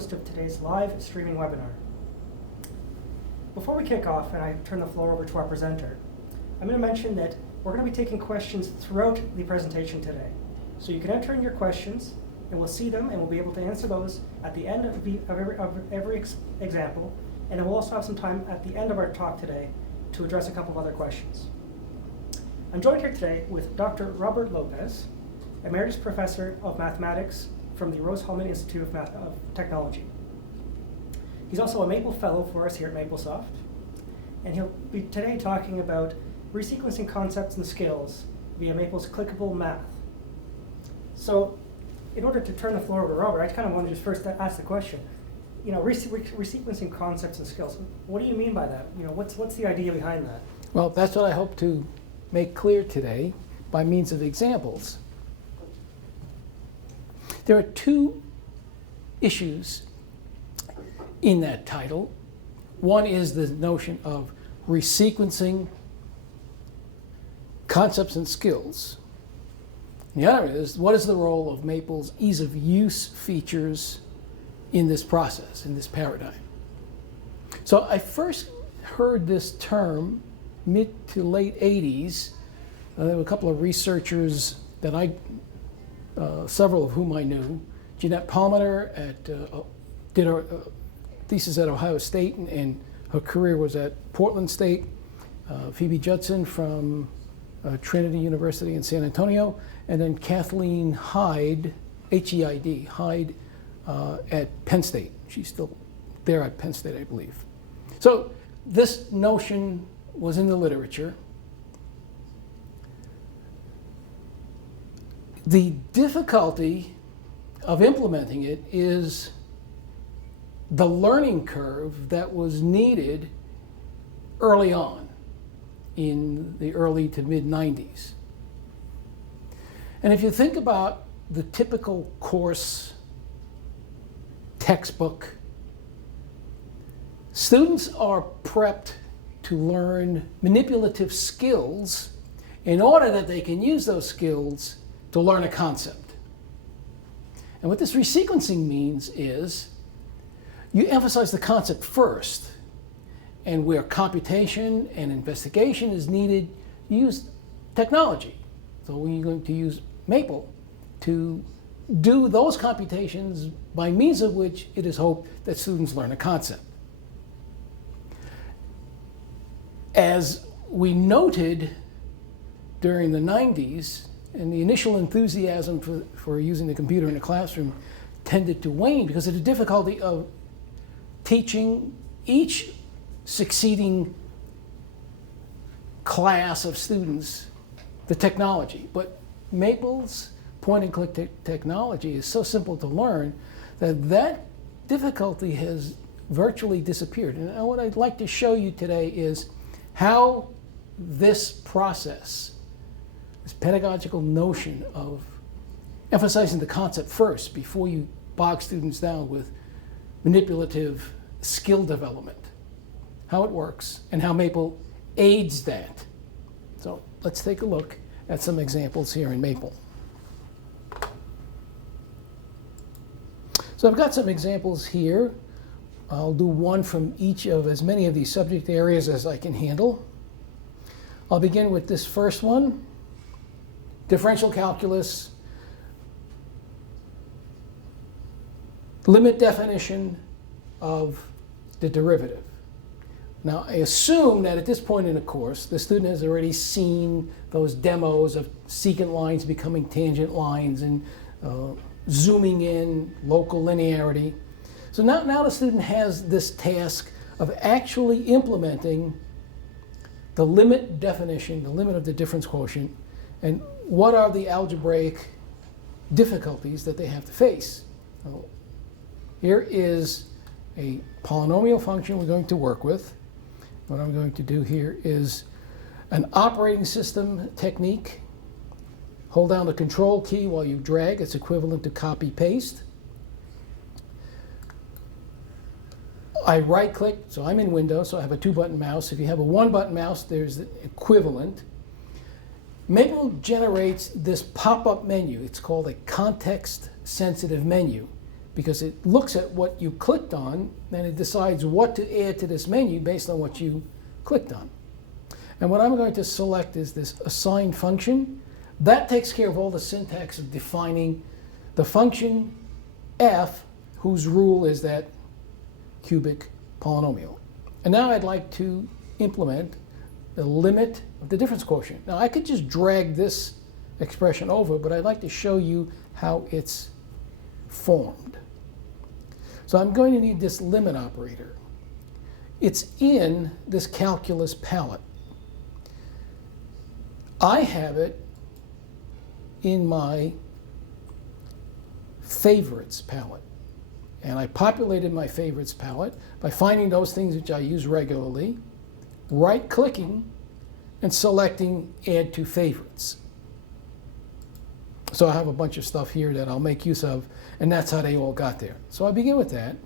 host of today's live streaming webinar. Before we kick off and I turn the floor over to our presenter, I'm going to mention that we're going to be taking questions throughout the presentation today. So you can enter in your questions and we'll see them and we'll be able to answer those at the end of every example. And then we'll also have some time at the end of our talk today to address a couple of other questions. I'm joined here today with Dr. Robert Lopez, Emeritus Professor of Mathematics from the Rose-Hulman Institute of Technology. He's also a Maple Fellow for us here at MapleSoft. And he'll be today talking about resequencing concepts and skills via Maple's Clickable math. So in order to turn the floor over to Robert, I kind of want to just first ask the question, resequencing concepts and skills. What do you mean by that? What's the idea behind that? Well, that's what I hope to make clear today by means of examples. There are two issues in that title. One is the notion of resequencing concepts and skills. The other is, what is the role of Maple's ease of use features in this process, in this paradigm? So I first heard this term mid to late 80s. There were a couple of researchers that several of whom I knew. Jeanette Palmer did her thesis at Ohio State, and her career was at Portland State. Phoebe Judson from Trinity University in San Antonio, and then Kathleen Hyde, H-E-I-D, Hyde, at Penn State. She's still there at Penn State, I believe. So this notion was in the literature. The difficulty of implementing it is the learning curve that was needed early on in the early to mid 90s. And if you think about the typical course textbook, students are prepped to learn manipulative skills in order that they can use those skills to learn a concept. And what this resequencing means is you emphasize the concept first, and where computation and investigation is needed, you use technology. So we're going to use Maple to do those computations by means of which it is hoped that students learn a concept. As we noted during the 90s, and the initial enthusiasm for using the computer in the classroom tended to wane because of the difficulty of teaching each succeeding class of students the technology. But Maple's point-and-click technology is so simple to learn that difficulty has virtually disappeared. And what I'd like to show you today is how this process, this pedagogical notion of emphasizing the concept first before you bog students down with manipulative skill development, how it works and how Maple aids that. So let's take a look at some examples here in Maple. So I've got some examples here. I'll do one from each of as many of these subject areas as I can handle. I'll begin with this first one. Differential calculus, limit definition of the derivative. Now, I assume that at this point in the course, the student has already seen those demos of secant lines becoming tangent lines and zooming in, local linearity. So now the student has this task of actually implementing the limit definition, the limit of the difference quotient, and what are the algebraic difficulties that they have to face. So here is a polynomial function we're going to work with. What I'm going to do here is an operating system technique. Hold down the control key while you drag. It's equivalent to copy paste. I right click, so I'm in Windows, so I have a 2-button mouse. If you have a 1-button mouse, there's the equivalent. Maple generates this pop-up menu. It's called a context-sensitive menu. because it looks at what you clicked on, and it decides what to add to this menu based on what you clicked on. And what I'm going to select is this assign function. That takes care of all the syntax of defining the function f, whose rule is that cubic polynomial. And now I'd like to implement the limit of the difference quotient. Now I could just drag this expression over, but I'd like to show you how it's formed. So I'm going to need this limit operator. It's in this calculus palette. I have it in my favorites palette. And I populated my favorites palette by finding those things which I use regularly, right-clicking, and selecting Add to Favorites. So I have a bunch of stuff here that I'll make use of, and that's how they all got there. So I begin with that.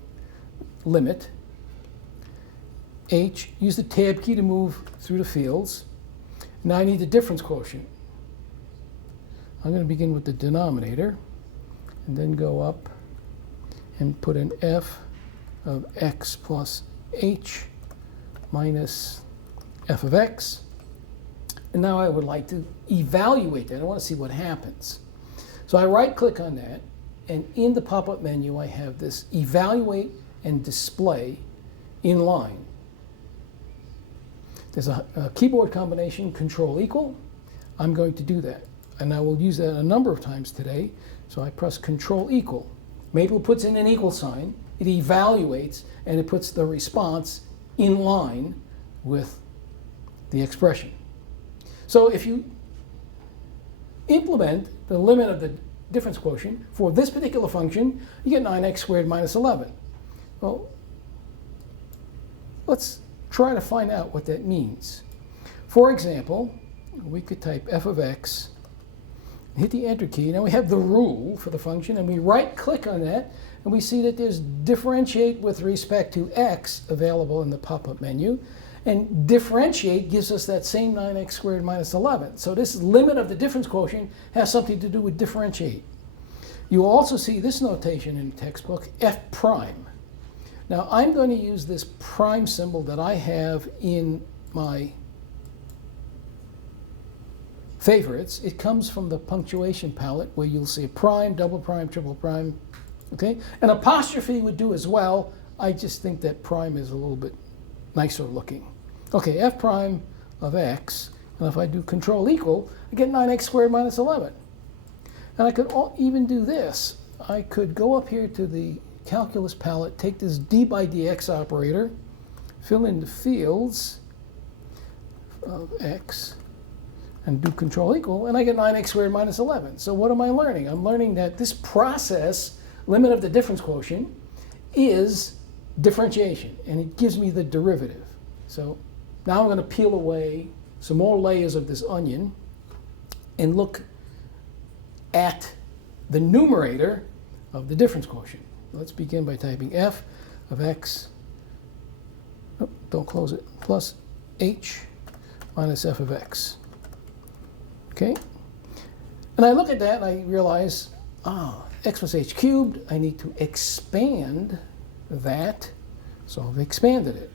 Limit. H, use the tab key to move through the fields. Now I need the difference quotient. I'm going to begin with the denominator, and then go up and put an f of x plus h minus f of x. And now I would like to evaluate that. I want to see what happens. So I right-click on that, and in the pop-up menu I have this evaluate and display in line. There's a keyboard combination, Control equal. I'm going to do that, and I will use that a number of times today. So I press Control equal. Maple puts in an equal sign, it evaluates, and it puts the response in line with the expression. So if you implement the limit of the difference quotient for this particular function, you get 9x squared minus 11. Well, let's try to find out what that means. For example, we could type f of x, hit the enter key. Now we have the rule for the function, and we right-click on that, and we see that there's differentiate with respect to x available in the pop-up menu. And differentiate gives us that same 9x squared minus 11. So this limit of the difference quotient has something to do with differentiate. You also see this notation in the textbook, f prime. Now I'm going to use this prime symbol that I have in my favorites. It comes from the punctuation palette, where you'll see a prime, double prime, triple prime. Okay? An apostrophe would do as well. I just think that prime is a little bit nicer looking. Okay, f prime of x, and if I do Control equal, I get 9x squared minus 11. And I could even do this. I could go up here to the calculus palette, take this d by dx operator, fill in the fields of x, and do Control equal, and I get 9x squared minus 11. So what am I learning? I'm learning that this process, limit of the difference quotient, is differentiation, and it gives me the derivative. So now I'm going to peel away some more layers of this onion and look at the numerator of the difference quotient. Let's begin by typing f of x, oh, don't close it, plus h minus f of x. Okay? And I look at that and I realize, x plus h cubed, I need to expand that, so I've expanded it.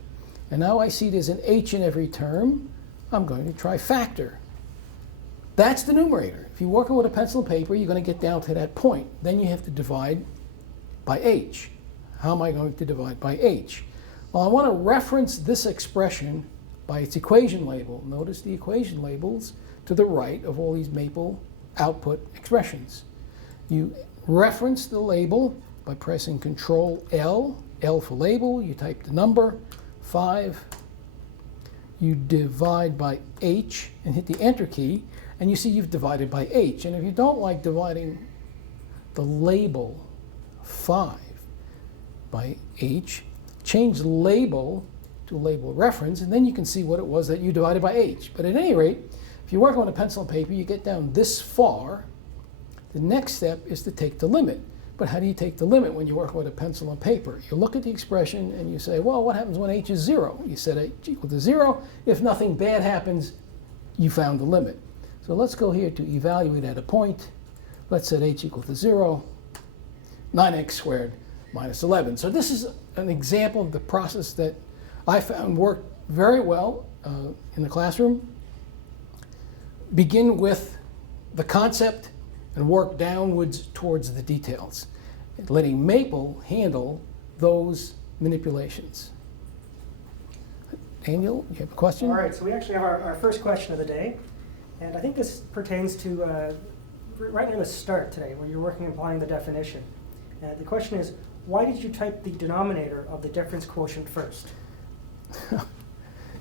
And now I see there's an h in every term. I'm going to try factor. That's the numerator. If you're working with a pencil and paper, you're going to get down to that point. Then you have to divide by h. How am I going to divide by h? Well, I want to reference this expression by its equation label. Notice the equation labels to the right of all these Maple output expressions. You reference the label by pressing Control L, L for label, you type the number, 5, you divide by h and hit the enter key, and you see you've divided by h. And if you don't like dividing the label 5 by h, change label to label reference, and then you can see what it was that you divided by h. But at any rate, if you work on a pencil and paper, you get down this far, the next step is to take the limit. But how do you take the limit when you work with a pencil and paper? You look at the expression and you say, well, what happens when h is 0? You set h equal to 0. If nothing bad happens, you found the limit. So let's go here to evaluate at a point. Let's set h equal to 0. 9x squared minus 11. So this is an example of the process that I found worked very well in the classroom. Begin with the concept and work downwards towards the details, letting Maple handle those manipulations. Daniel, you have a question? All right, so we actually have our first question of the day. And I think this pertains to right near the start today, where you're working on applying the definition. The question is, why did you type the denominator of the difference quotient first?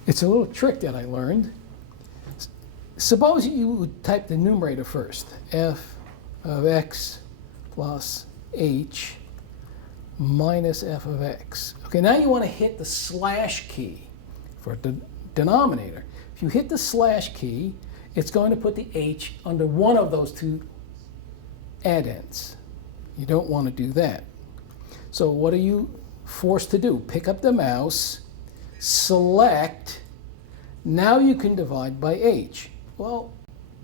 It's a little trick that I learned. Suppose you would type the numerator first, f of x plus h minus f of x. Okay, now you want to hit the slash key for the denominator. If you hit the slash key, it's going to put the h under one of those two addends. You don't want to do that. So what are you forced to do? Pick up the mouse, select, now you can divide by h. Well,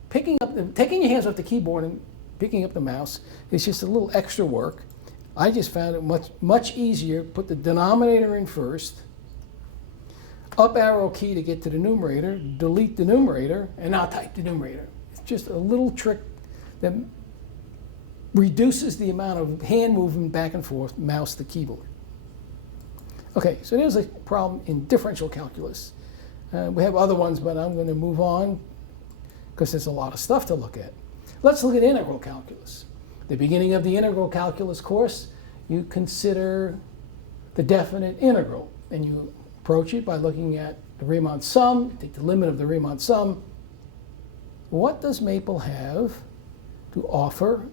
taking your hands off the keyboard and picking up the mouse is just a little extra work. I just found it much easier. Put the denominator in first, up arrow key to get to the numerator, delete the numerator, and now type the numerator. It's just a little trick that reduces the amount of hand movement back and forth, mouse to keyboard. Okay, so there's a problem in differential calculus. We have other ones, but I'm going to move on because there's a lot of stuff to look at. Let's look at integral calculus. The beginning of the integral calculus course, you consider the definite integral, and you approach it by looking at the Riemann sum, take the limit of the Riemann sum. What does Maple have to offer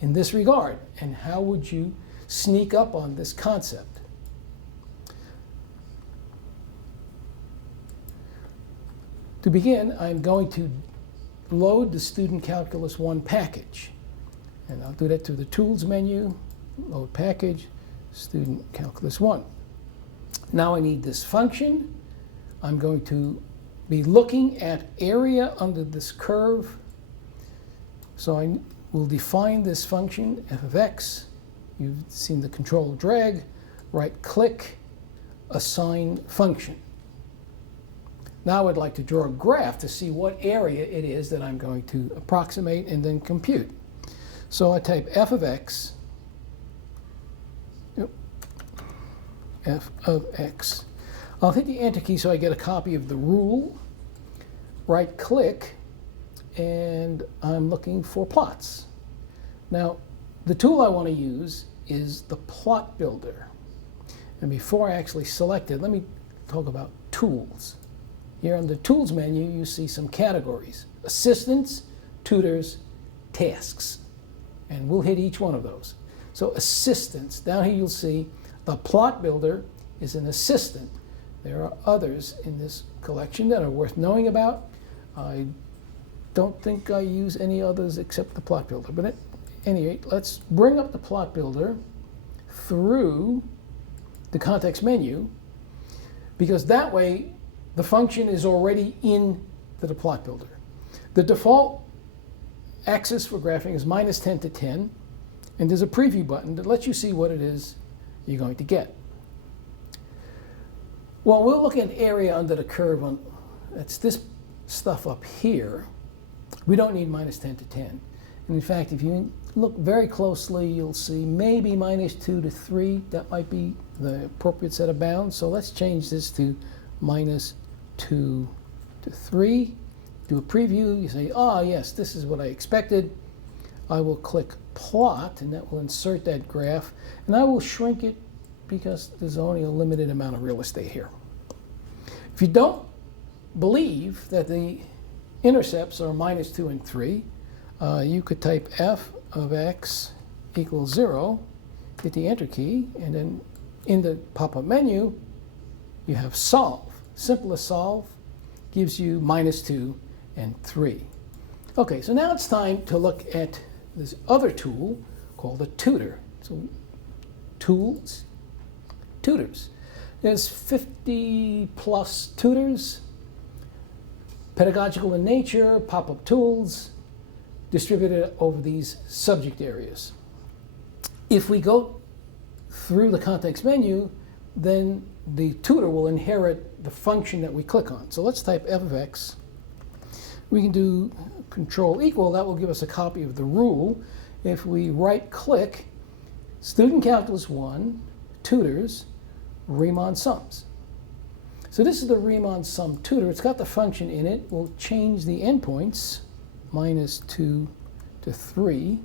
in this regard, and how would you sneak up on this concept? To begin, I'm going to load the Student Calculus 1 package. And I'll do that through the Tools menu, Load Package, Student Calculus 1. Now I need this function. I'm going to be looking at area under this curve. So I will define this function, f of x. You've seen the control drag, right-click, assign function. Now I'd like to draw a graph to see what area it is that I'm going to approximate and then compute. So I type f of x, f of x. I'll hit the enter key so I get a copy of the rule, right-click, and I'm looking for plots. Now, the tool I want to use is the plot builder. And before I actually select it, let me talk about tools. Here on the Tools menu, you see some categories: assistants, tutors, tasks. And we'll hit each one of those. So assistants, down here you'll see the plot builder is an assistant. There are others in this collection that are worth knowing about. I don't think I use any others except the plot builder. But at any rate, let's bring up the plot builder through the context menu, because that way the function is already in the plot builder. The default axis for graphing is -10 to 10, and there's a preview button that lets you see what it is you're going to get. Well, we'll look at area under the curve. That's this stuff up here. We don't need -10 to 10. And in fact, if you look very closely, you'll see maybe -2 to 3. That might be the appropriate set of bounds. So let's change this to -2 to 3. Do a preview. You say, ah, yes, this is what I expected. I will click plot, and that will insert that graph. And I will shrink it because there's only a limited amount of real estate here. If you don't believe that the intercepts are -2 and 3, you could type f of x equals 0, hit the enter key, and then in the pop-up menu, you have solve. Simplest solve gives you -2 and 3. Okay, so now it's time to look at this other tool called a tutor. So tools, tutors. There's 50 plus tutors, pedagogical in nature, pop-up tools, distributed over these subject areas. If we go through the context menu, then the tutor will inherit the function that we click on. So let's type f of x. We can do control equal. That will give us a copy of the rule. If we right-click, Student Calculus 1, Tutors, Riemann Sums. So this is the Riemann Sum tutor. It's got the function in it. We'll change the endpoints, -2 to 3.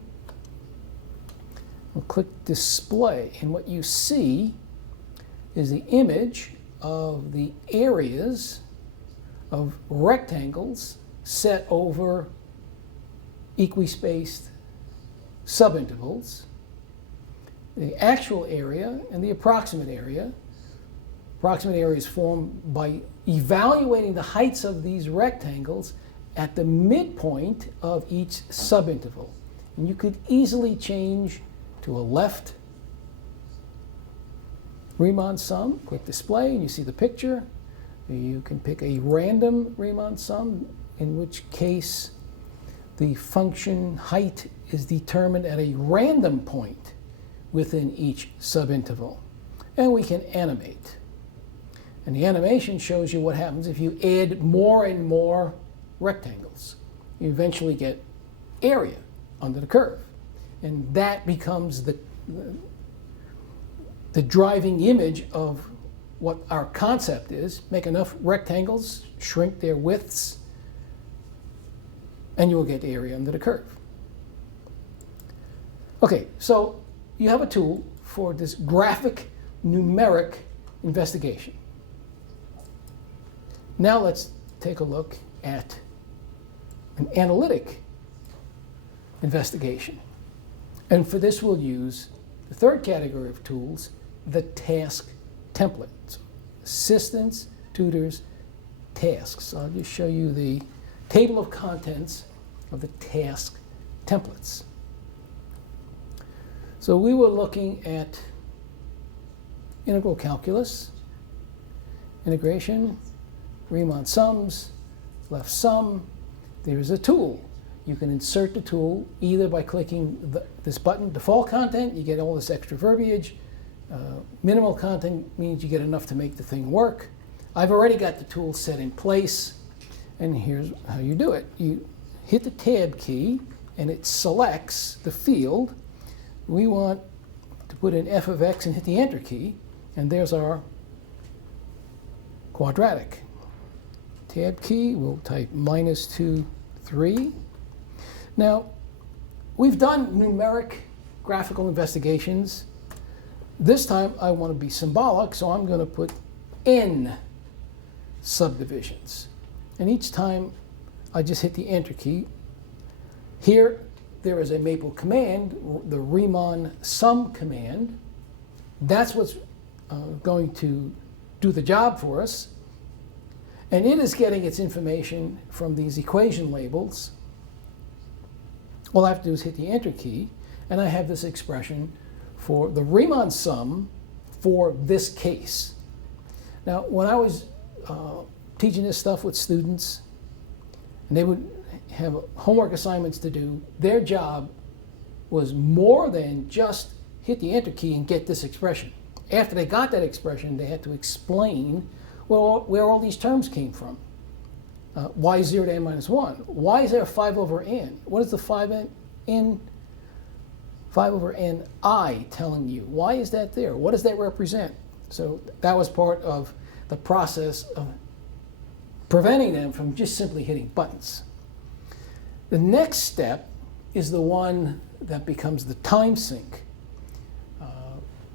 We'll click Display, and what you see is the image of the areas of rectangles set over equispaced subintervals, the actual area and the approximate area. Approximate area is formed by evaluating the heights of these rectangles at the midpoint of each subinterval. And you could easily change to a left Riemann sum, click display, and you see the picture. You can pick a random Riemann sum, in which case the function height is determined at a random point within each subinterval. And we can animate. And the animation shows you what happens if you add more and more rectangles. You eventually get area under the curve. And that becomes the driving image of what our concept is. Make enough rectangles, shrink their widths, and you will get area under the curve. Okay, so you have a tool for this graphic numeric investigation. Now let's take a look at an analytic investigation. And for this we'll use the third category of tools, the task template. So assistants, tutors, tasks. So I'll just show you the table of contents of the task templates. So we were looking at integral calculus, integration, Riemann sums, left sum. There's a tool. You can insert the tool either by clicking this button, default content, you get all this extra verbiage. Minimal content means you get enough to make the thing work. I've already got the tool set in place, and here's how you do it. You hit the tab key, and it selects the field. We want to put in f of x and hit the enter key, and there's our quadratic. Tab key, we'll type -2, 3. Now, we've done numeric graphical investigations. This time I want to be symbolic, so I'm going to put n subdivisions. And each time I just hit the enter key. Here there is a maple command, the Riemann sum command. That's what's going to do the job for us. And it is getting its information from these equation labels. All I have to do is hit the enter key, and I have this expression for the Riemann sum for this case. Now, when I was teaching this stuff with students, and they would have homework assignments to do, their job was more than just hit the enter key and get this expression. After they got that expression, they had to explain where all these terms came from. Y is 0 to n minus 1. Why is there 5 over n? What is the 5 over ni telling you? Why is that there? What does that represent? So that was part of the process of preventing them from just simply hitting buttons. The next step is the one that becomes the time sink.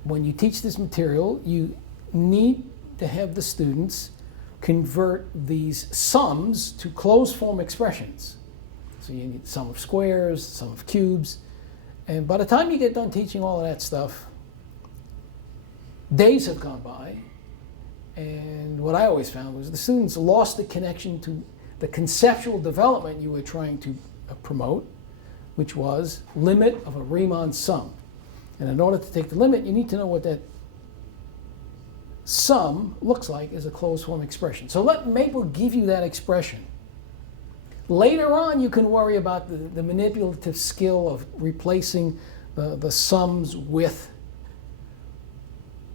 When you teach this material, you need to have the students convert these sums to closed form expressions. So you need sum of squares, sum of cubes, and by the time you get done teaching all of that stuff, days have gone by, and what I always found was the students lost the connection to the conceptual development you were trying to promote, which was limit of a Riemann sum. And in order to take the limit, you need to know what that sum looks like as a closed form expression. So let Maple give you that expression. Later on, you can worry about the manipulative skill of replacing the sums with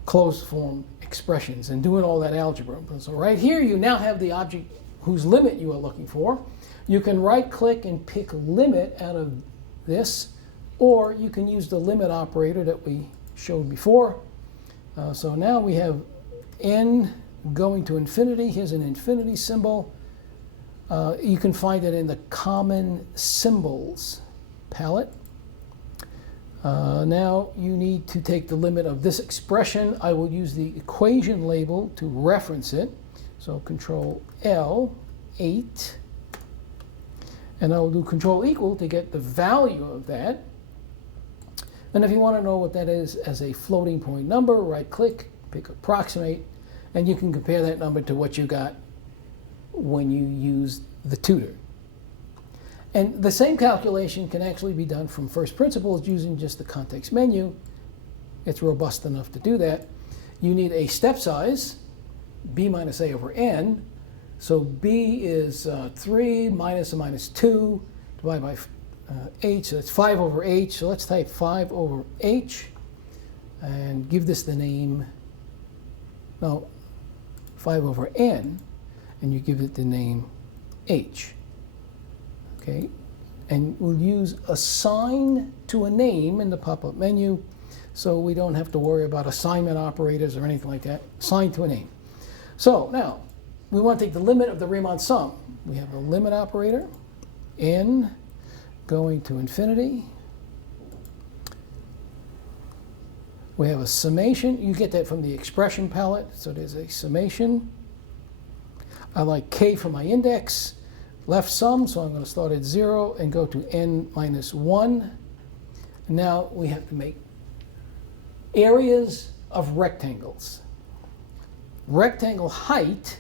closed form expressions and doing all that algebra. So right here you now have the object whose limit you are looking for. You can right click and pick limit out of this, or you can use the limit operator that we showed before. So now we have n going to infinity. Here's an infinity symbol. You can find it in the common symbols palette. Now you need to take the limit of this expression. I will use the equation label to reference it. So Control L, 8. And I will do Control equal to get the value of that. And if you want to know what that is as a floating point number, right click, pick approximate, and you can compare that number to what you got when you used the tutor. And the same calculation can actually be done from first principles using just the context menu. It's robust enough to do that. You need a step size, b minus a over n. So b is 3 minus a minus 2 divided by h, so that's 5 over h. So let's type 5 over h and give this the name, no, 5 over n, and you give it the name h. Okay, and we'll use assign to a name in the pop-up menu, so we don't have to worry about assignment operators or anything like that. Assign to a name. So now we want to take the limit of the Riemann sum. We have a limit operator, n going to infinity. We have a summation. You get that from the expression palette. So there's a summation. I like k for my index. Left sum, so I'm going to start at 0 and go to n minus 1. And now we have to make areas of rectangles. Rectangle height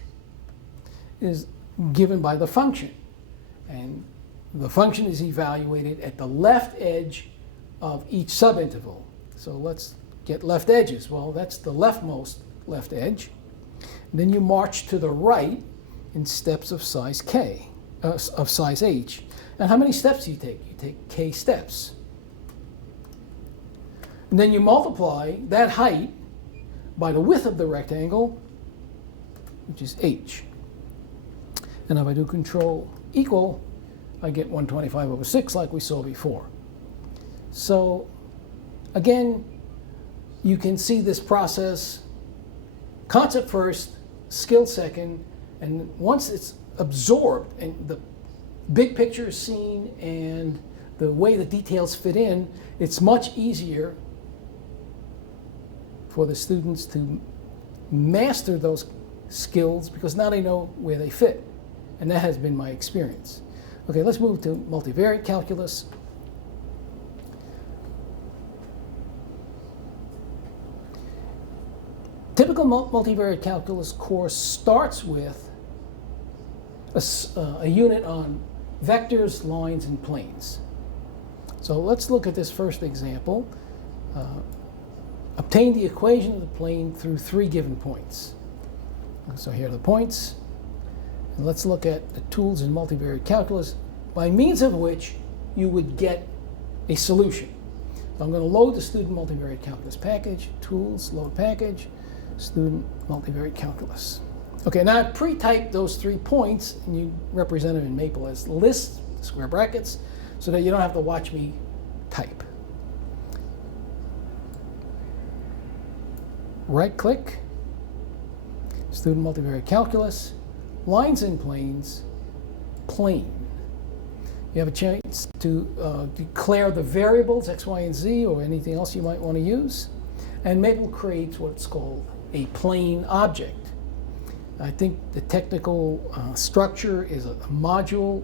is given by the function. And the function is evaluated at the left edge of each subinterval. So let's get left edges. Well, that's the leftmost left edge. And then you march to the right in steps of size k. Of size h. And how many steps do you take? You take k steps. And then you multiply that height by the width of the rectangle, which is h. And if I do Control equal, I get 125 over 6 like we saw before. So again, you can see this process, concept first, skill second, and once it's absorbed and the big picture is seen and the way the details fit in, it's much easier for the students to master those skills because now they know where they fit. And that has been my experience. Okay, let's move to multivariate calculus. Typical multivariate calculus course starts with a unit on vectors, lines, and planes. So let's look at this first example. Obtain the equation of the plane through 3 given points. So here are the points. And let's look at the tools in multivariate calculus by means of which you would get a solution. So I'm going to load the student multivariate calculus package, tools, load package, student multivariate calculus. Okay, now I've pre-typed those 3 points, and you represent them in Maple as lists, square brackets, so that you don't have to watch me type. Right-click, student multivariate calculus, lines and planes, plane. You have a chance to declare the variables x, y, and z, or anything else you might want to use, and Maple creates what's called a plane object. I think the technical structure is a module.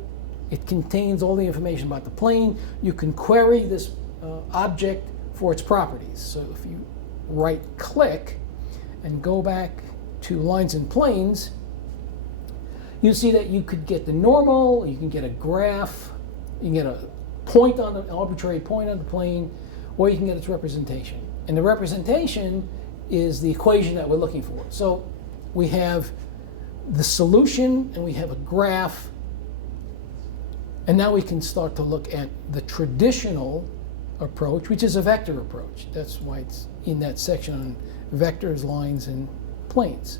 It contains all the information about the plane. You can query this object for its properties. So if you right-click and go back to lines and planes, you see that you could get the normal, you can get a graph, you can get a point on an arbitrary point on the plane, or you can get its representation. And the representation is the equation that we're looking for. So we have the solution and we have a graph, and now we can start to look at the traditional approach, which is a vector approach. That's why it's in that section on vectors, lines, and planes.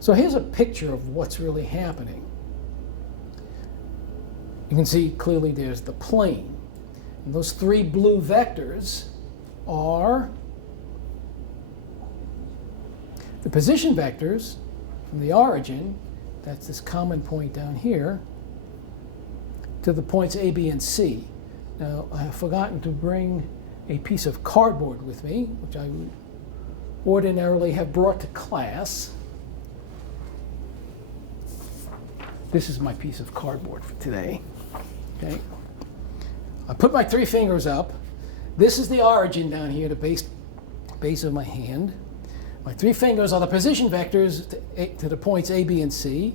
So here's a picture of what's really happening. You can see clearly there's the plane. And those three blue vectors are the position vectors from the origin, that's this common point down here, to the points A, B, and C. Now, I have forgotten to bring a piece of cardboard with me, which I would ordinarily have brought to class. This is my piece of cardboard for today. Okay. I put my three fingers up. This is the origin down here, the base of my hand. My three fingers are the position vectors to the points A, B, and C.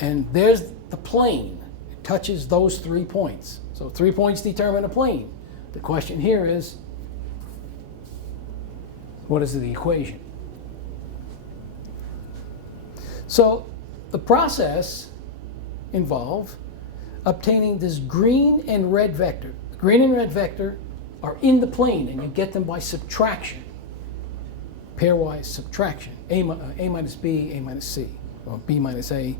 And there's the plane. It touches those 3 points. So 3 points determine a plane. The question here is, what is the equation? So the process involves obtaining this green and red vector. The green and red vector are in the plane, and you get them by subtraction, pairwise subtraction. A minus B, A minus C, or B minus A,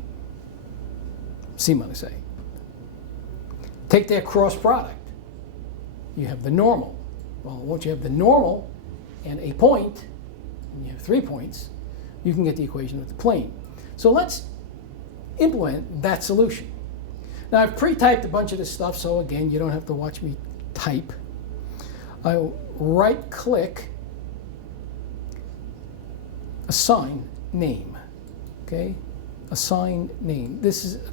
C minus A. Take their cross product. You have the normal. Well, once you have the normal and a point, and you have 3 points, you can get the equation of the plane. So let's implement that solution. Now, I've pre-typed a bunch of this stuff, so again, you don't have to watch me type. I'll right-click, assign name, okay? Assign name. This is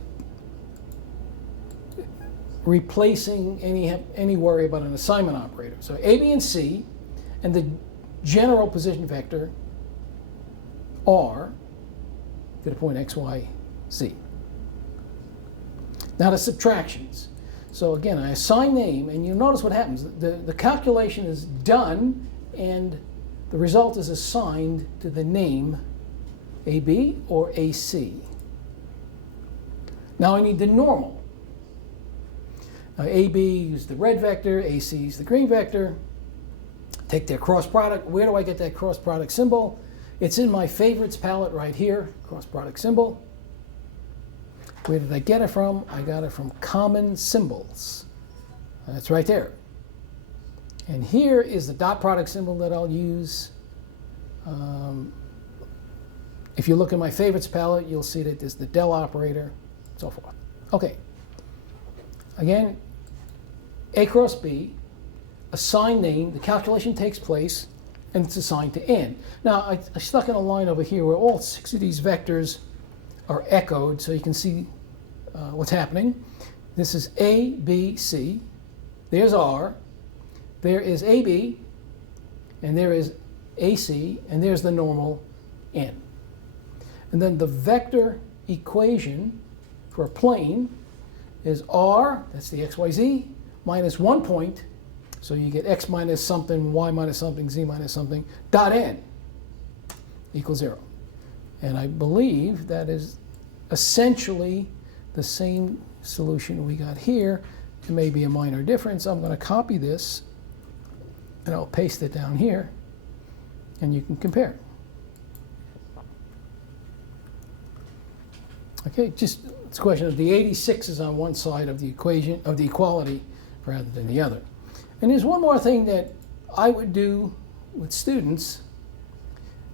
replacing any worry about an assignment operator. So A, B, and C, and the general position vector R to the point X, Y, Z. Now the subtractions. So again, I assign name, and you notice what happens. The calculation is done, and the result is assigned to the name AB or AC. Now I need the normal. AB is the red vector, AC is the green vector. Take their cross product. Where do I get that cross product symbol? It's in my favorites palette right here, cross product symbol. Where did I get it from? I got it from common symbols. That's right there. And here is the dot product symbol that I'll use. If you look in my favorites palette, you'll see that there's the del operator, and so forth. Okay. Again, A cross B, assign name, the calculation takes place, and it's assigned to N. Now, I stuck in a line over here where all 6 of these vectors are echoed, so you can see what's happening. This is A, B, C. There's R. There is AB, and there is AC, and there's the normal N. And then the vector equation for a plane is R, that's the XYZ, minus 1 point, so you get X minus something, Y minus something, Z minus something, dot N equals 0. And I believe that is essentially the same solution we got here. It may be a minor difference. I'm going to copy this, and I'll paste it down here, and you can compare. Okay, just it's a question of the 86 is on one side of the equation, of the equality, rather than the other. And there's one more thing that I would do with students,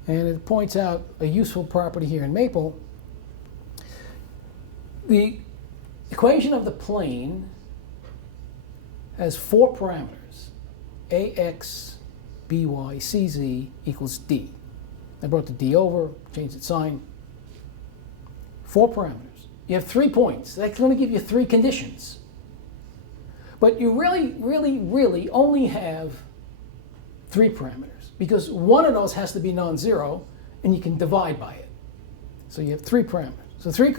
and it points out a useful property here in Maple. The equation of the plane has 4 parameters, AX, BY, CZ equals D. I brought the D over, changed its sign. 4 parameters. You have 3 points. That's going to give you 3 conditions. But you really only have 3 parameters, because one of those has to be non-zero, and you can divide by it. So you have 3 parameters. So 3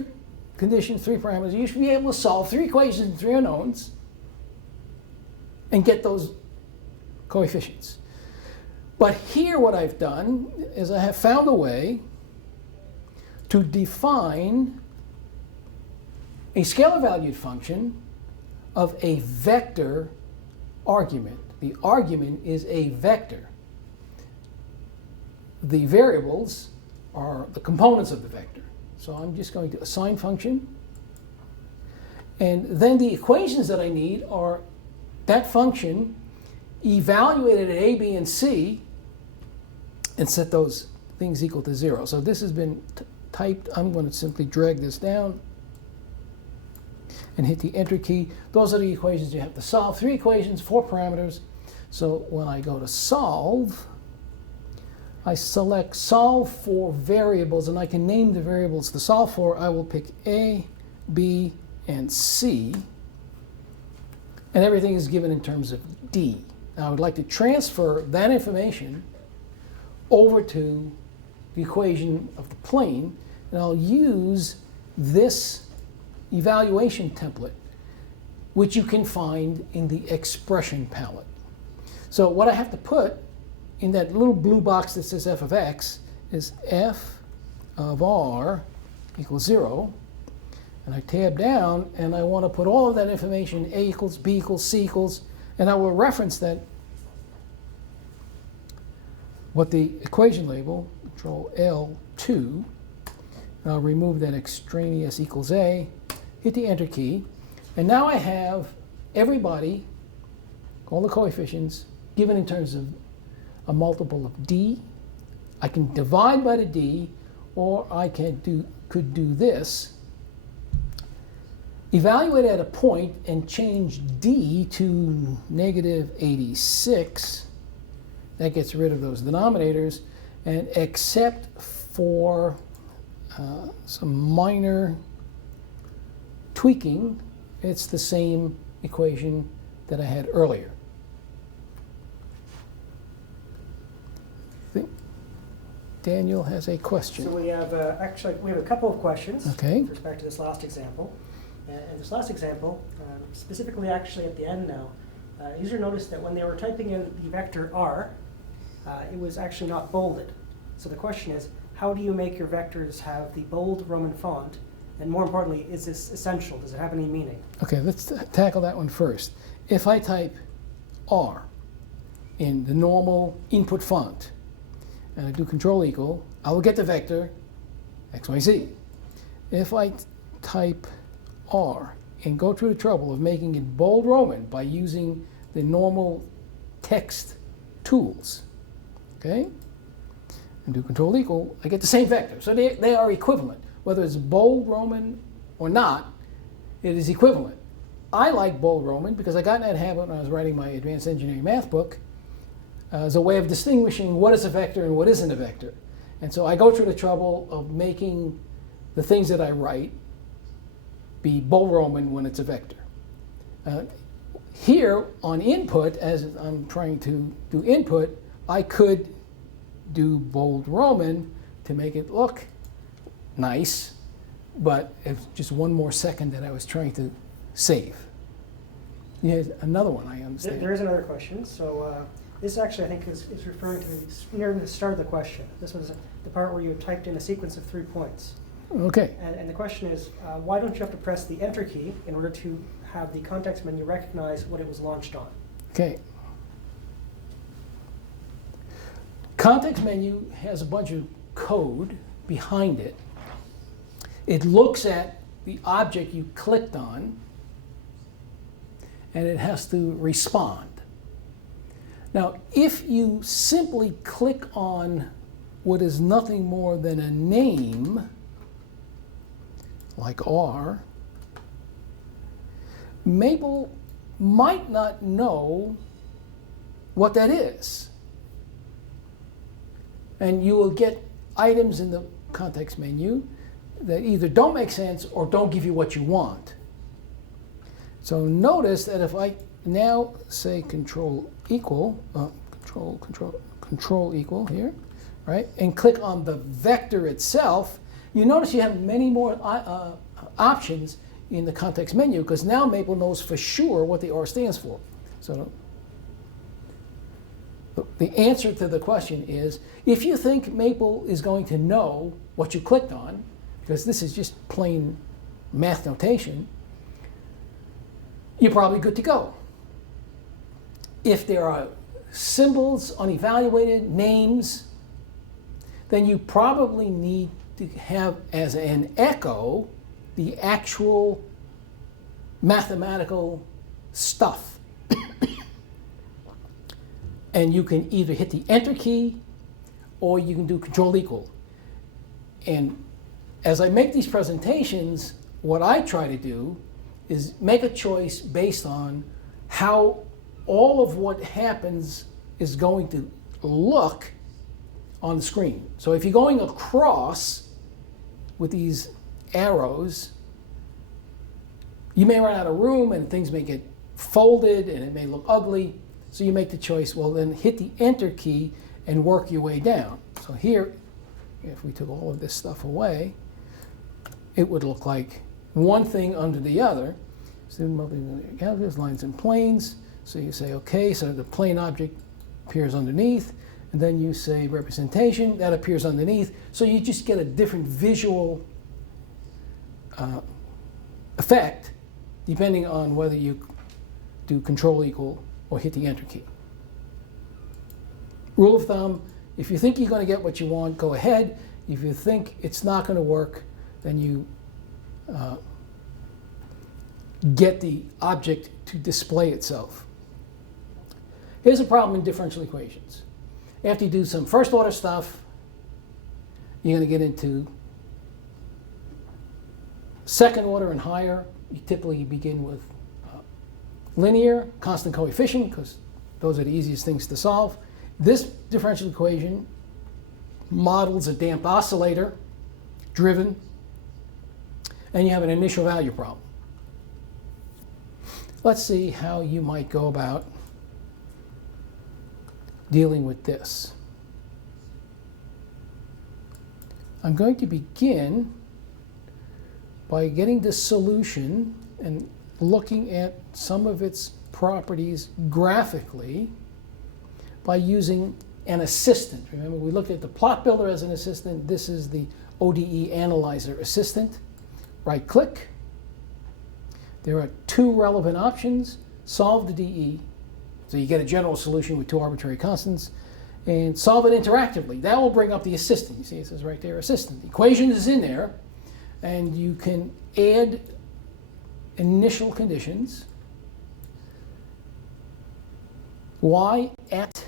conditions, 3 parameters. You should be able to solve 3 equations and 3 unknowns and get those coefficients. But here what I've done is I have found a way to define a scalar valued function of a vector argument. The argument is a vector. The variables are the components of the vector. So I'm just going to assign function. And then the equations that I need are that function evaluated at a, b, and c, and set those things equal to 0. So this has been typed. I'm going to simply drag this down and hit the enter key. Those are the equations you have to solve. 3 equations, 4 parameters. So when I go to solve, I select solve for variables, and I can name the variables to solve for. I will pick A, B, and C, and everything is given in terms of D. Now I would like to transfer that information over to the equation of the plane, and I'll use this evaluation template, which you can find in the expression palette. So what I have to put in that little blue box that says f of x is f of r equals 0. And I tab down, and I want to put all of that information, a equals, b equals, c equals, and I will reference that, what the equation label, control L2, and I'll remove that extraneous equals a, hit the enter key, and now I have everybody, all the coefficients, given in terms of a multiple of d. I can divide by the d, or I could do this. Evaluate at a point and change d to negative 86. That gets rid of those denominators, and except for some minor tweaking, it's the same equation that I had earlier. I think Daniel has a question. So we have actually we have a couple of questions Okay. with respect to this last example. And this last example, specifically actually at the end now, user noticed that when they were typing in the vector r, it was actually not bolded. So the question is, how do you make your vectors have the bold Roman font? And more importantly, is this essential? Does it have any meaning? Okay, let's tackle that one first. If I type R in the normal input font, and I do control equal, I will get the vector XYZ. If I type R and go through the trouble of making it bold Roman by using the normal text tools, okay, and do control equal, I get the same vector. So they are equivalent. Whether it's bold Roman or not, it is equivalent. I like bold Roman because I got in that habit when I was writing my advanced engineering math book as a way of distinguishing what is a vector and what isn't a vector. And so I go through the trouble of making the things that I write be bold Roman when it's a vector. Here on input, as I'm trying to do input, I could do bold Roman to make it look nice, but it's just one more second that I was trying to save. Here's another one, I understand. There is another question. So this actually, I think, is referring to near the start of the question. This was the part where you typed in a sequence of 3 points. Okay. And the question is, why don't you have to press the enter key in order to have the context menu recognize what it was launched on? Okay. Context menu has a bunch of code behind it. It looks at the object you clicked on, and it has to respond. Now, if you simply click on what is nothing more than a name, like R, Maple might not know what that is. And you will get items in the context menu that either don't make sense or don't give you what you want. So notice that if I now say control equal equal here, right, and click on the vector itself, you notice you have many more options in the context menu, because now Maple knows for sure what the R stands for. So the answer to the question is, if you think Maple is going to know what you clicked on, because this is just plain math notation, you're probably good to go. if there are symbols, unevaluated names, then you probably need to have as an echo the actual mathematical stuff. And you can either hit the enter key or you can do control equal. And as I make these presentations, what I try to do is make a choice based on how all of what happens is going to look on the screen. So if you're going across with these arrows, you may run out of room and things may get folded and it may look ugly. So you make the choice, well then hit the enter key and work your way down. So here, if we took all of this stuff away, it would look like one thing under the other. Student multivariate calculus, lines and planes. So you say, okay, so the plane object appears underneath, and then you say representation, that appears underneath. So you just get a different visual effect depending on whether you do control equal or hit the enter key. Rule of thumb, if you think you're going to get what you want, go ahead. If you think it's not going to work, then you get the object to display itself. Here's a problem in differential equations. After you do some first order stuff, you're going to get into second order and higher. You typically begin with linear, constant coefficient, because those are the easiest things to solve. This differential equation models a damped oscillator, driven, and you have an initial value problem. Let's see how you might go about dealing with this. I'm going to begin by getting the solution and looking at some of its properties graphically by using an assistant. Remember, we looked at the plot builder as an assistant. This is the ODE analyzer assistant. Right click. There are two relevant options. Solve the DE. So you get a general solution with two arbitrary constants. And solve it interactively. That will bring up the assistant. You see it says right there, assistant. The equation is in there. And you can add initial conditions. Y at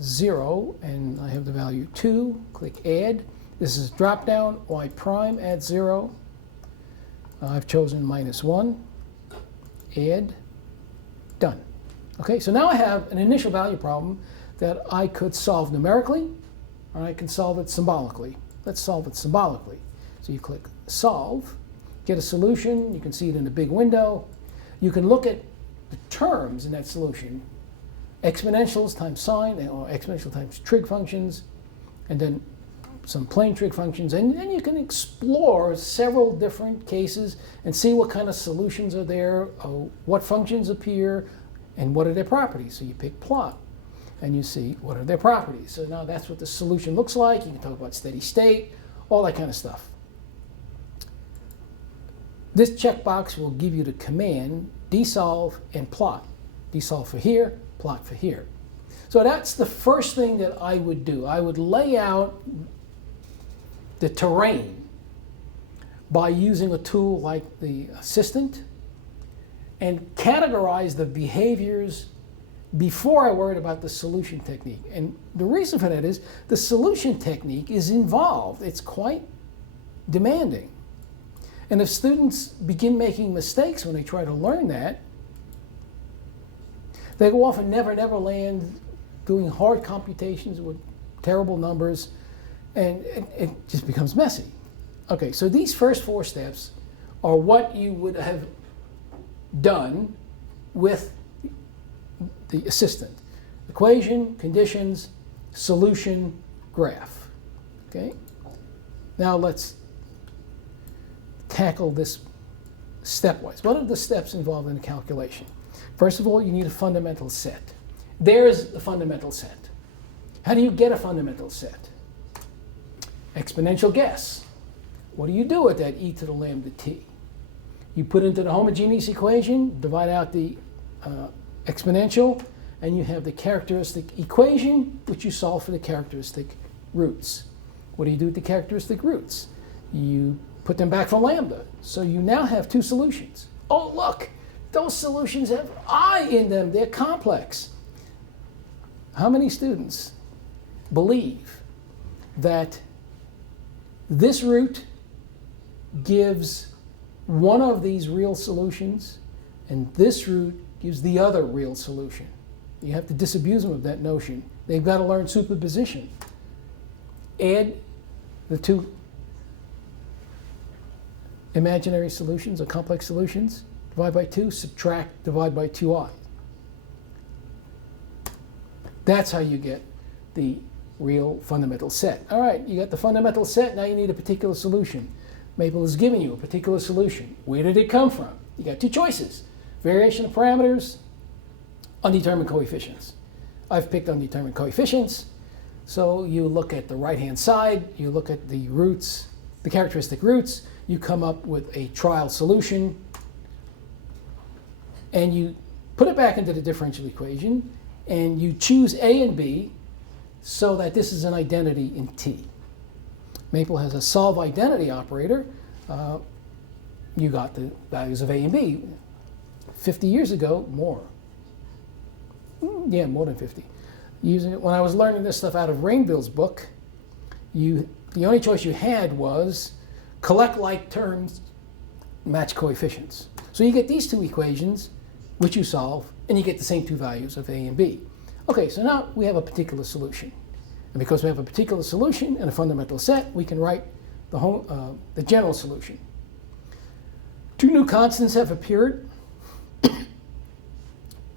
0, and I have the value 2. Click add. This is drop down. Y prime at 0. I've chosen -1. Add. Done. Okay, so now I have an initial value problem that I could solve numerically, or I can solve it symbolically. Let's solve it symbolically. So you click solve, get a solution. You can see it in a big window. You can look at the terms in that solution. Exponentials times sine, or exponential times trig functions, and then some plane trig functions. And then you can explore several different cases and see what kind of solutions are there, what functions appear, and what are their properties. So you pick plot, and you see what are their properties. So now that's what the solution looks like. You can talk about steady state, all that kind of stuff. This checkbox will give you the command desolve and plot. Desolve for here, plot for here. So that's the first thing that I would do. I would lay out the terrain by using a tool like the assistant and categorize the behaviors before I worried about the solution technique. And the reason for that is the solution technique is involved. It's quite demanding. And if students begin making mistakes when they try to learn that, they go off and never land doing hard computations with terrible numbers, and it just becomes messy. Okay, so these first 4 steps are what you would have done with the assistant. Equation, conditions, solution, graph. Okay? Now let's tackle this stepwise. What are the steps involved in the calculation? First of all, you need a fundamental set. There's the fundamental set. How do you get a fundamental set? Exponential guess. What do you do with that e to the lambda t? You put into the homogeneous equation, divide out the exponential, and you have the characteristic equation, which you solve for the characteristic roots. What do you do with the characteristic roots? You put them back from lambda. So you now have two solutions. Oh, look, those solutions have I in them. They're complex. How many students believe that this root gives one of these real solutions and this root gives the other real solution? You have to disabuse them of that notion. They've got to learn superposition. Add the two imaginary solutions or complex solutions, divide by 2, subtract, divide by 2i. That's how you get the real fundamental set. All right, you got the fundamental set, now you need a particular solution. Maple is giving you a particular solution. Where did it come from? You got two choices: variation of parameters, undetermined coefficients. I've picked undetermined coefficients. So you look at the right-hand side, you look at the roots, the characteristic roots, you come up with a trial solution, and you put it back into the differential equation, and you choose A and B so that this is an identity in T. Maple has a solve identity operator. You got the values of A and B. 50 years ago, more. Yeah, more than 50. Using it when I was learning this stuff out of Rainville's book, the only choice you had was collect like terms, match coefficients. So you get these two equations, which you solve, and you get the same two values of A and B. Okay, so now we have a particular solution. And because we have a particular solution and a fundamental set, we can write the general solution. Two new constants have appeared.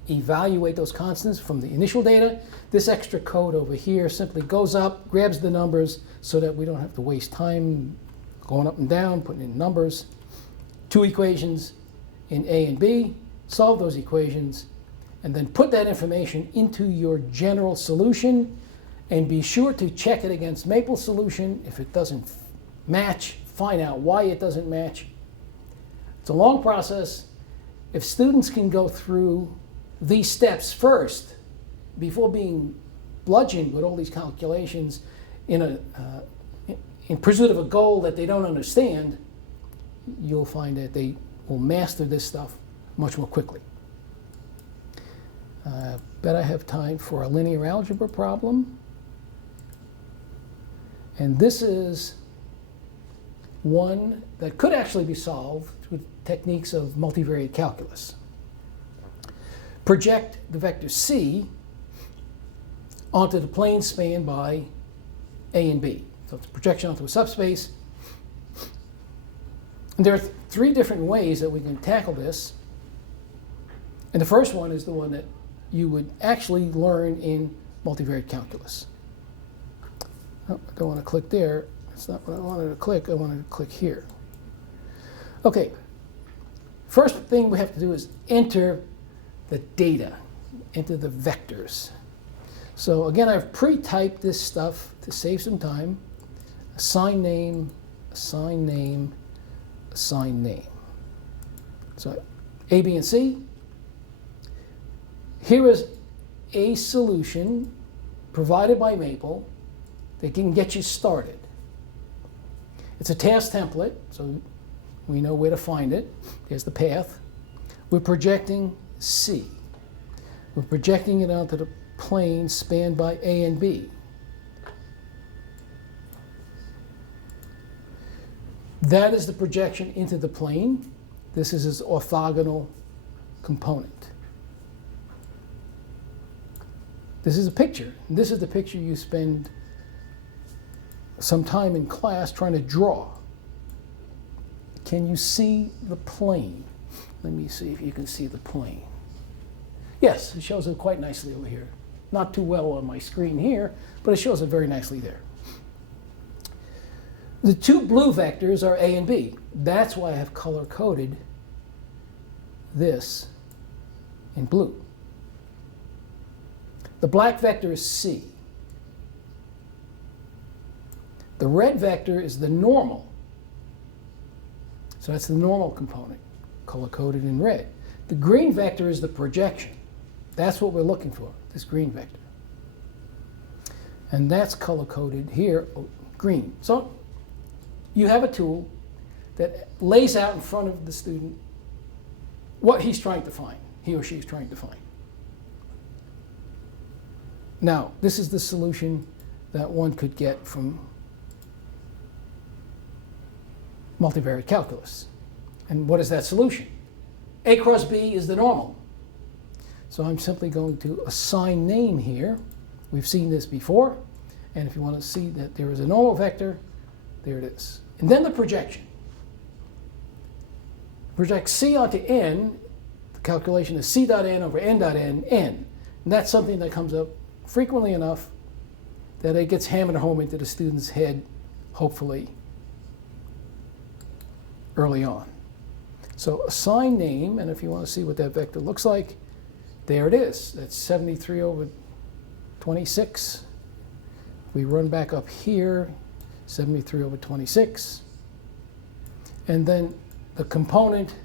Evaluate those constants from the initial data. This extra code over here simply goes up, grabs the numbers so that we don't have to waste time going up and down, putting in numbers. Two equations in A and B, solve those equations, and then put that information into your general solution, and be sure to check it against Maple's solution. If it doesn't match, find out why it doesn't match. It's a long process. If students can go through these steps first before being bludgeoned with all these calculations in pursuit of a goal that they don't understand, you'll find that they will master this stuff much more quickly. Bet I have time for a linear algebra problem. And this is one that could actually be solved with techniques of multivariate calculus. Project the vector C onto the plane spanned by A and B. So it's a projection onto a subspace. And there are three different ways that we can tackle this. And the first one is the one that you would actually learn in multivariate calculus. Oh, I don't want to click there. That's not what I wanted to click. I wanted to click here. Okay. First thing we have to do is enter the data, enter the vectors. So again, I've pre-typed this stuff to save some time. Assign name, assign name, assign name. So A, B, and C. Here is a solution provided by Maple that can get you started. It's a task template, so we know where to find it. Here's the path. We're projecting C. We're projecting it onto the plane spanned by A and B. That is the projection into the plane. This is its orthogonal component. This is a picture. This is the picture you spend some time in class trying to draw. Can you see the plane? Let me see if you can see the plane. Yes, it shows it quite nicely over here. Not too well on my screen here, but it shows it very nicely there. The two blue vectors are A and B. That's why I have color-coded this in blue. The black vector is C. The red vector is the normal. So that's the normal component, color-coded in red. The green vector is the projection. That's what we're looking for, this green vector. And that's color-coded here, green. So you have a tool that lays out in front of the student what he's trying to find, he or she is trying to find. Now, this is the solution that one could get from multivariate calculus. And what is that solution? A cross B is the normal. So I'm simply going to assign name here. We've seen this before. And if you want to see that there is a normal vector, there it is. And then the projection. Project C onto n. The calculation is C dot n over n dot n, n. And that's something that comes up frequently enough that it gets hammered home into the student's head, hopefully, early on. So assign name, and if you want to see what that vector looks like, there it is. That's 73 over 26. We run back up here, 73 over 26. And then the component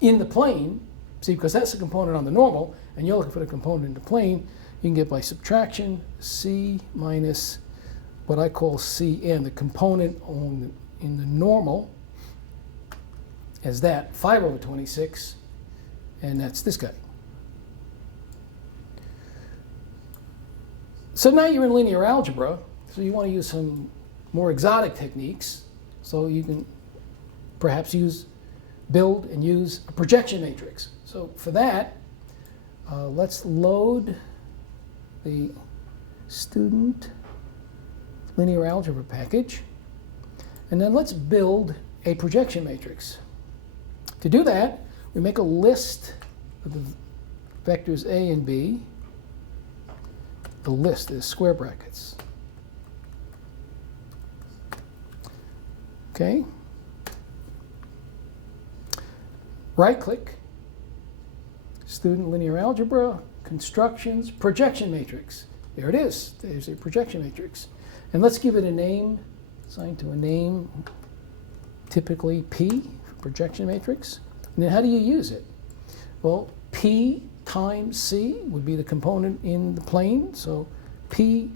in the plane, see, because that's the component on the normal, and you're looking for the component in the plane, you can get by subtraction C minus what I call Cn, the component in the normal, as that, 5 over 26, and that's this guy. So now you're in linear algebra, so you want to use some more exotic techniques. So you can perhaps build and use a projection matrix. So for that, let's load the student linear algebra package, and then let's build a projection matrix. To do that, we make a list of the vectors A and B. The list is square brackets. Okay. Right-click, student linear algebra, constructions, projection matrix. There it is. There's a projection matrix. And let's give it a name, assigned to a name, typically P, for projection matrix. And then how do you use it? Well, P times C would be the component in the plane. So P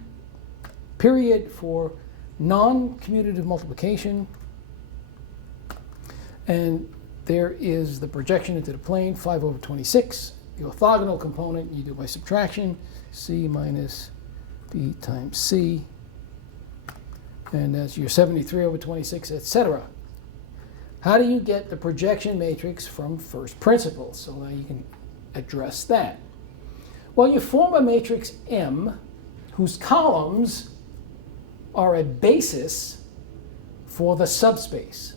period for non-commutative multiplication. And there is the projection into the plane, 5 over 26. The orthogonal component you do by subtraction, C minus B times C. And that's your 73 over 26, etc. How do you get the projection matrix from first principles? So now you can address that. Well, you form a matrix M whose columns are a basis for the subspace.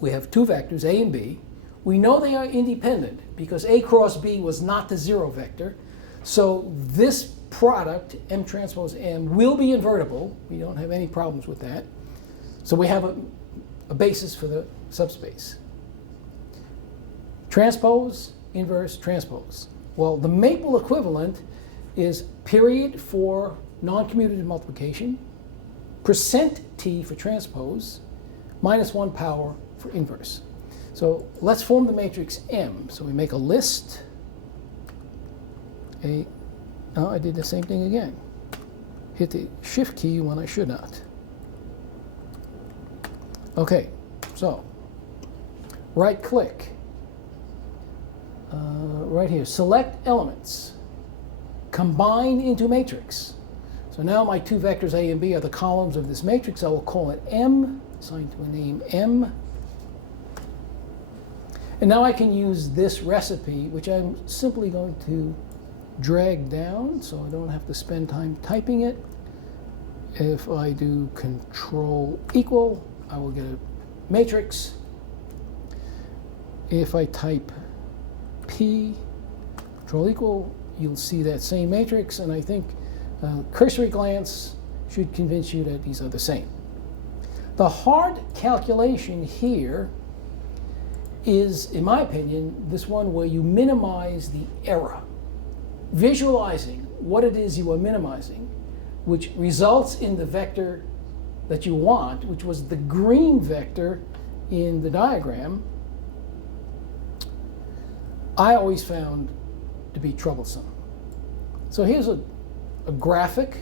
We have two vectors, A and B. We know they are independent because A cross B was not the zero vector. So this product, M transpose M, will be invertible. We don't have any problems with that. So we have a basis for the subspace. Transpose, inverse, transpose. Well, the maple equivalent is period for non-commutative multiplication, percent T for transpose, minus 1 power for inverse. So let's form the matrix M. So we make a list. Oh, I did the same thing again. Hit the shift key when I should not. Okay, so right click. Right here, select elements. Combine into matrix. So now my two vectors A and B are the columns of this matrix. I will call it M, assigned to a name M. And now I can use this recipe, which I'm simply going to drag down so I don't have to spend time typing it. If I do Control equal, I will get a matrix. If I type P, Control equal, you'll see that same matrix, and I think a cursory glance should convince you that these are the same. The hard calculation here is, in my opinion, this one where you minimize the error. Visualizing what it is you are minimizing, which results in the vector that you want, which was the green vector in the diagram, I always found to be troublesome. So here's a graphic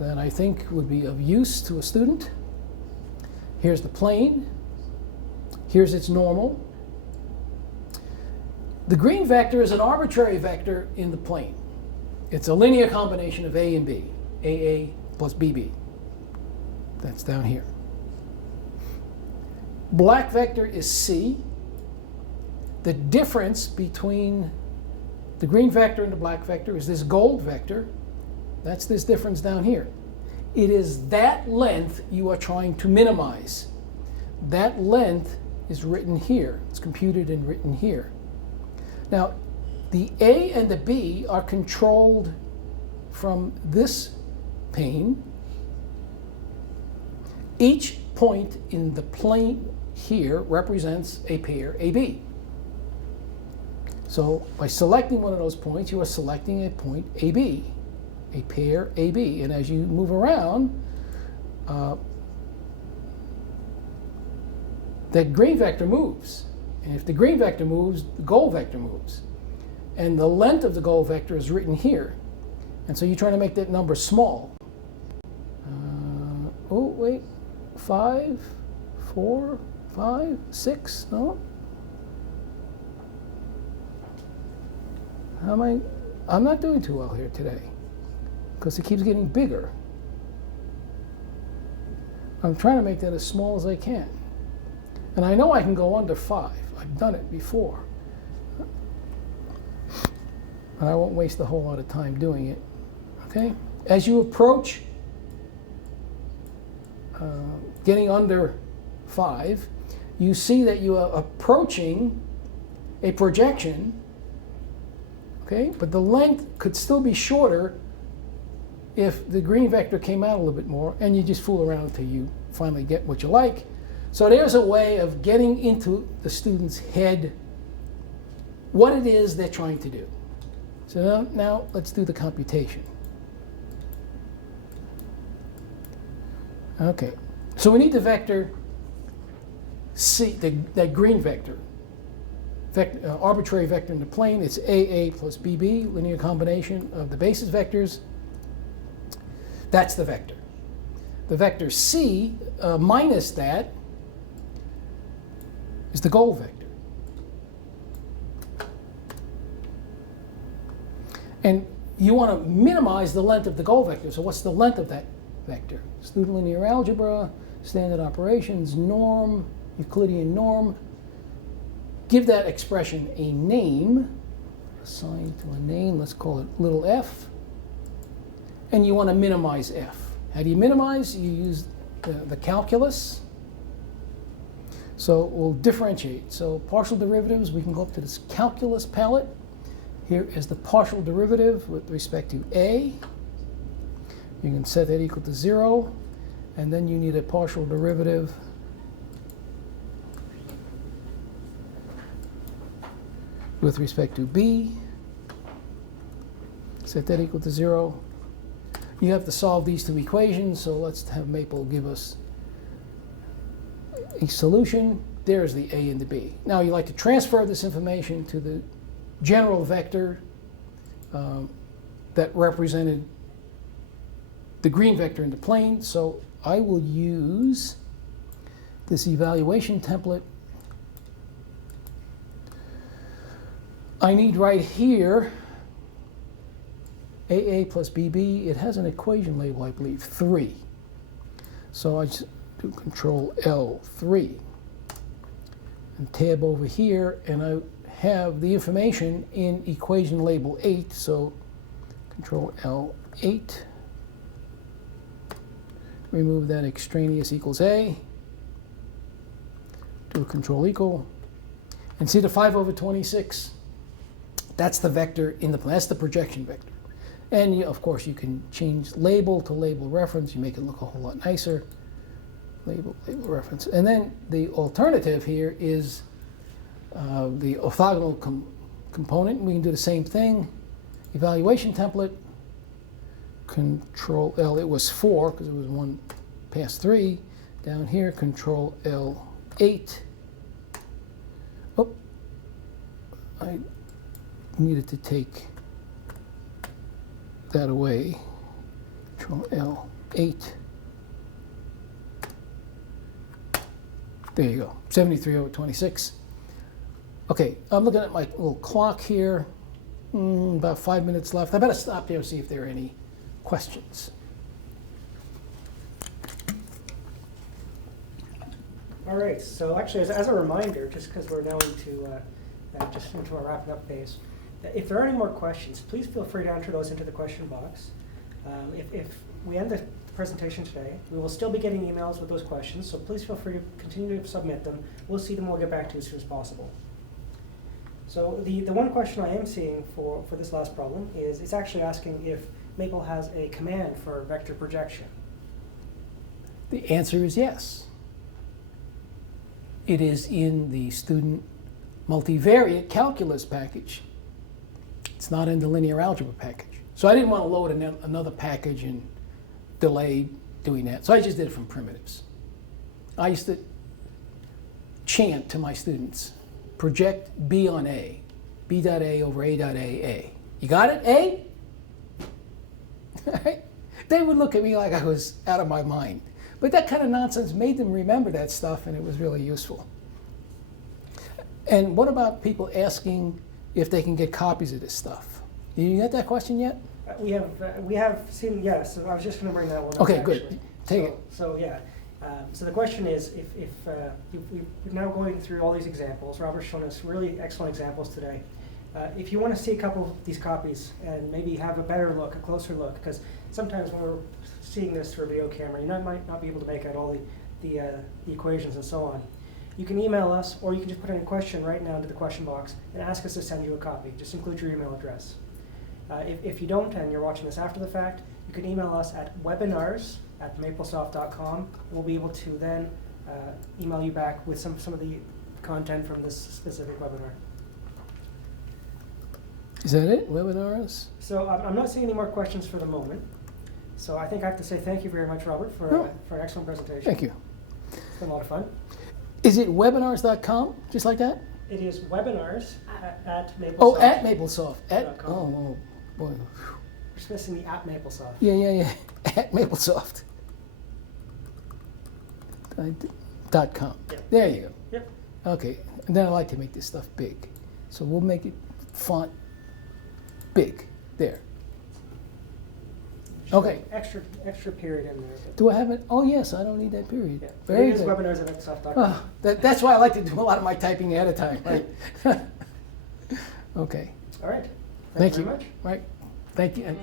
that I think would be of use to a student. Here's the plane. Here's its normal. The green vector is an arbitrary vector in the plane. It's a linear combination of A and B, AA plus BB. That's down here. Black vector is C. The difference between the green vector and the black vector is this gold vector. That's this difference down here. It is that length you are trying to minimize. That length is written here. It's computed and written here. Now, the A and the B are controlled from this pane. Each point in the plane here represents a pair AB. So by selecting one of those points, you are selecting a point AB, a pair AB. And as you move around, that green vector moves. And if the green vector moves, the gold vector moves. And the length of the gold vector is written here. And so you're trying to make that number small. Oh, wait, 5, 4, 5, 6, no? How am I? I'm not doing too well here today because it keeps getting bigger. I'm trying to make that as small as I can. And I know I can go under 5. I've done it before. And I won't waste a whole lot of time doing it. Okay? As you approach getting under 5, you see that you are approaching a projection. Okay? But the length could still be shorter if the green vector came out a little bit more, and you just fool around until you finally get what you like. So there's a way of getting into the student's head what it is they're trying to do. So now let's do the computation. Okay, so we need the vector C, that green vector. Arbitrary vector in the plane. It's AA plus BB, linear combination of the basis vectors. That's the vector. The vector C minus that is the goal vector. And you want to minimize the length of the goal vector. So what's the length of that vector? Student linear algebra, standard operations, norm, Euclidean norm. Give that expression a name, assign to a name, let's call it little f. And you want to minimize f. How do you minimize? You use the calculus. So we'll differentiate. So partial derivatives, we can go up to this calculus palette. Here is the partial derivative with respect to a. You can set that equal to 0. And then you need a partial derivative with respect to b. Set that equal to 0. You have to solve these two equations, so let's have Maple give us a solution. There's the a and the b. Now you like to transfer this information to the general vector that represented the green vector in the plane, so I will use this evaluation template. I need right here AA plus BB. It has an equation label, I believe, 3. So I just do Control L3 and tab over here, and I have the information in equation label 8. So Control L8. Remove that extraneous equals A. Do a Control equal. And see the 5/26? That's the vector in the plane. That's the projection vector. And you, of course, you can change label to label reference. You make it look a whole lot nicer. Label reference. And then the alternative here is the orthogonal component. We can do the same thing. Evaluation template. Control L. It was 4 because it was 1 past 3. Down here, Control L8. Oh, I needed to take that away. Control L, 8. There you go, 73/26. Okay, I'm looking at my little clock here. About 5 minutes left. I better stop there and see if there are any questions. All right, so actually, as a reminder, just because we're now into our wrapping up phase, if there are any more questions, please feel free to enter those into the question box. If we end the presentation today, we will still be getting emails with those questions, so please feel free to continue to submit them. We'll see them, we'll get back to you as soon as possible. So the one question I am seeing for this last problem is it's actually asking if Maple has a command for vector projection. The answer is yes. It is in the student multivariate calculus package. It's not in the linear algebra package. So I didn't want to load another package and delay doing that. So I just did it from primitives. I used to chant to my students, project B on A, B dot A over A dot A. You got it, A? They would look at me like I was out of my mind. But that kind of nonsense made them remember that stuff, and it was really useful. And what about people asking if they can get copies of this stuff? Did you get that question yet? We have seen, yes. So I was just going to bring that one up. Okay, actually. good. Take it. So yeah. So the question is, if we're now going through all these examples, Robert's shown us really excellent examples today. If you want to see a couple of these copies and maybe have a better look, a closer look, because sometimes when we're seeing this through a video camera, you might not be able to make out all the equations and so on. You can email us, or you can just put in a question right now into the question box and ask us to send you a copy. Just include your email address. If you don't, and you're watching this after the fact, you can email us at webinars@maplesoft.com. We'll be able to then email you back with some of the content from this specific webinar. Is that it? Webinars? So I'm not seeing any more questions for the moment. So I think I have to say thank you very much, Robert, for an excellent presentation. Thank you. It's been a lot of fun. Is it webinars.com, just like that? It is webinars at Maplesoft. Oh, at Maplesoft. Oh, boy. We're just missing the at Maplesoft. Yeah. At Maplesoft. .com. Yep. There you go. Yep. Okay, and then I like to make this stuff big. So we'll make it font big. There. Okay. Extra period in there. Do I have it? Oh, yes, I don't need that period. Yeah. Very it is good. webinars at Maplesoft.com. Oh, that's why I like to do a lot of my typing ahead of time, right? Okay. All right. Thank you you. very much. Right. Thank you.